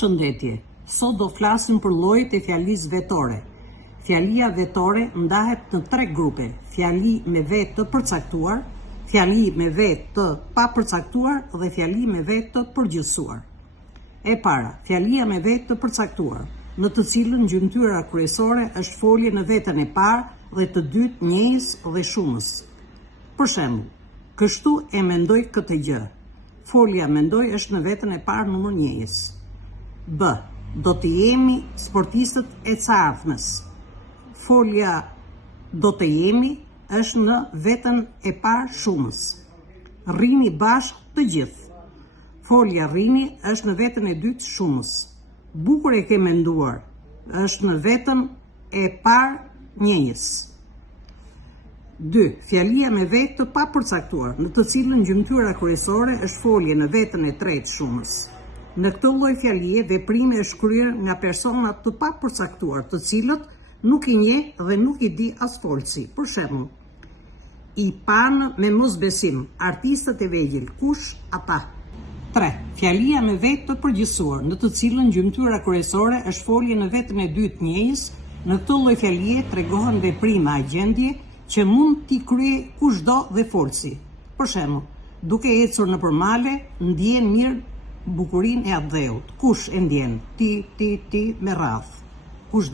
Shëndetje, sot do flasim për llojet e fjalisë vetore. Fjalia vetore ndahet në 3 grupe: fjali me vetë të përcaktuar, fjali me vetë të papërcaktuar dhe fjali me vetë të përgjithësuar. E para, fjalia me vetë të përcaktuar, në të cilën gjymtyra kryesore është folje në veten e parë dhe të dytë njëjës dhe shumës. Për shembull, kështu e mendoj këtë gjë. Folja mendoj është në veten e parë numër njëjës. B. Do të jemi sportistët e caardhmes. Folja do të jemi është në veten e parë shumës. Rrini bashkë të gjithë. Folja rrini është në veten e dytë shumës. Bukur e ke menduar është në veten e parë njëjës. 2. Fjalia me vetë të papërcaktuar, në të cilën gjymtyra kryesore është folje në veten e tretë shumës. Në këtë lloj fjalie, veprimi është kryer nga persona të papërcaktuar, të cilët nuk i njeh dhe nuk i di as folsi. Për shembull, i panë me mosbesim artistët e vegjël, kush ata? 3. Fjalia me vetë të përgjithësuar, në të cilën gjymtyra kryesore është folje në veten e dytë njëjës. Në këtë lloj fjalie tregohen veprime agjendje që mund t'i krye kushdo dhe folsi. Për shembull, duke ecur nëpër male, ndjen mirë bukurinë e atë dheut. Kush e ndjen? Ti me radhë. Kushdo.